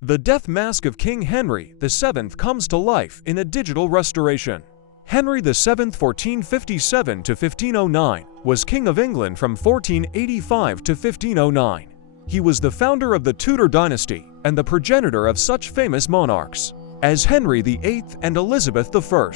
The death mask of King Henry VII comes to life in a digital restoration. Henry VII (1457 to 1509) was King of England from 1485 to 1509. He was the founder of the Tudor dynasty and the progenitor of such famous monarchs as Henry VIII and Elizabeth I.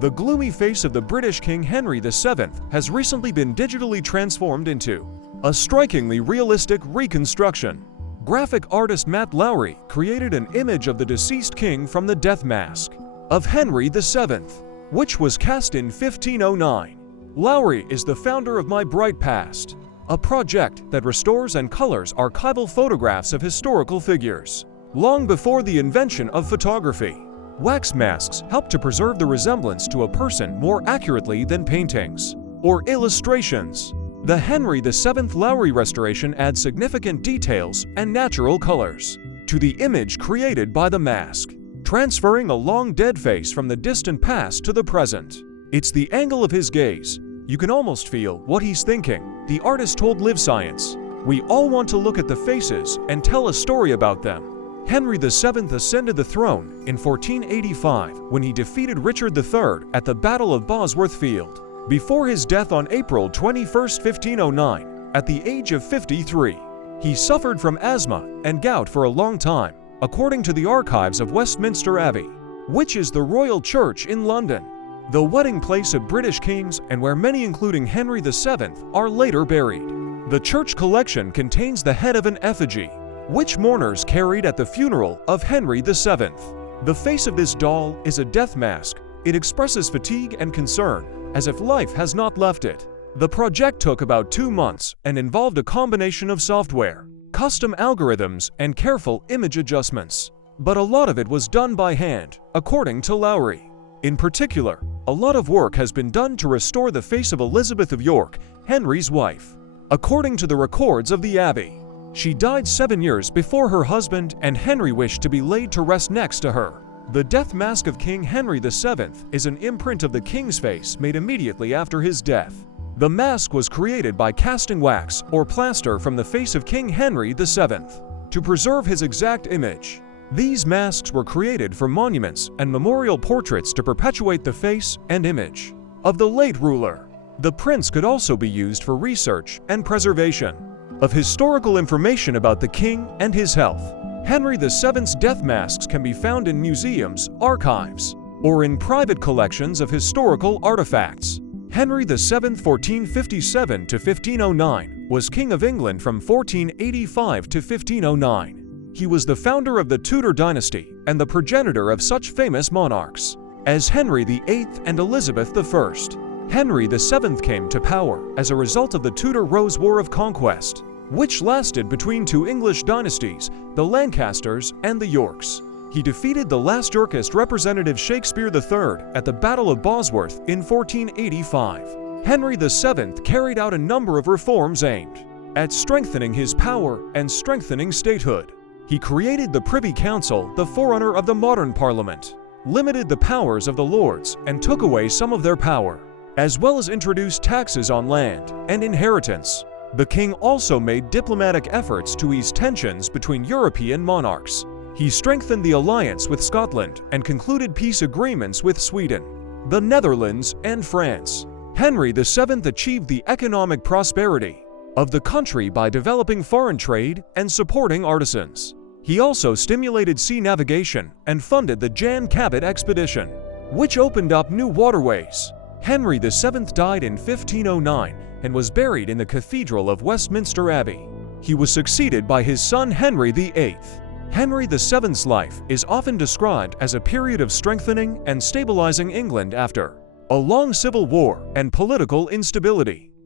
The gloomy face of the British King Henry VII has recently been digitally transformed into a strikingly realistic reconstruction. Graphic artist Matt Lowry created an image of the deceased king from the death mask of Henry VII, which was cast in 1509. Lowry is the founder of My Bright Past, a project that restores and colors archival photographs of historical figures. Long before the invention of photography, wax masks helped to preserve the resemblance to a person more accurately than paintings or illustrations. The Henry VII Lowry restoration adds significant details and natural colors to the image created by the mask, transferring a long-dead face from the distant past to the present. It's the angle of his gaze. You can almost feel what he's thinking, the artist told Live Science. We all want to look at the faces and tell a story about them. Henry VII ascended the throne in 1485 when he defeated Richard III at the Battle of Bosworth Field. Before his death on April 21, 1509, at the age of 53, he suffered from asthma and gout for a long time, according to the archives of Westminster Abbey, which is the royal church in London, the wedding place of British kings and where many, including Henry VII, are later buried. The church collection contains the head of an effigy, which mourners carried at the funeral of Henry VII. The face of this doll is a death mask. It expresses fatigue and concern, as if life has not left it. The project took about 2 months and involved a combination of software, custom algorithms, and careful image adjustments. But a lot of it was done by hand, according to Lowry. In particular, a lot of work has been done to restore the face of Elizabeth of York, Henry's wife. According to the records of the Abbey, she died 7 years before her husband, and Henry wished to be laid to rest next to her. The death mask of King Henry VII is an imprint of the king's face made immediately after his death. The mask was created by casting wax or plaster from the face of King Henry VII to preserve his exact image. These masks were created for monuments and memorial portraits to perpetuate the face and image of the late ruler. The prints could also be used for research and preservation of historical information about the king and his health. Henry VII's death masks can be found in museums, archives, or in private collections of historical artifacts. Henry VII (1457 to 1509) was King of England from 1485 to 1509. He was the founder of the Tudor dynasty and the progenitor of such famous monarchs as Henry VIII and Elizabeth I. Henry VII came to power as a result of the Tudor Rose War of Conquest, which lasted between 2 English dynasties, the Lancasters and the Yorks. He defeated the last Yorkist representative Shakespeare III at the Battle of Bosworth in 1485. Henry VII carried out a number of reforms aimed at strengthening his power and strengthening statehood. He created the Privy Council, the forerunner of the modern Parliament, limited the powers of the Lords and took away some of their power, as well as introduced taxes on land and inheritance. The king also made diplomatic efforts to ease tensions between European monarchs. He strengthened the alliance with Scotland and concluded peace agreements with Sweden, the Netherlands, and France. Henry VII achieved the economic prosperity of the country by developing foreign trade and supporting artisans. He also stimulated sea navigation and funded the Jan Cabot expedition, which opened up new waterways. Henry VII died in 1509 and was buried in the Cathedral of Westminster Abbey. He was succeeded by his son Henry VIII. Henry VII's life is often described as a period of strengthening and stabilizing England after a long civil war and political instability.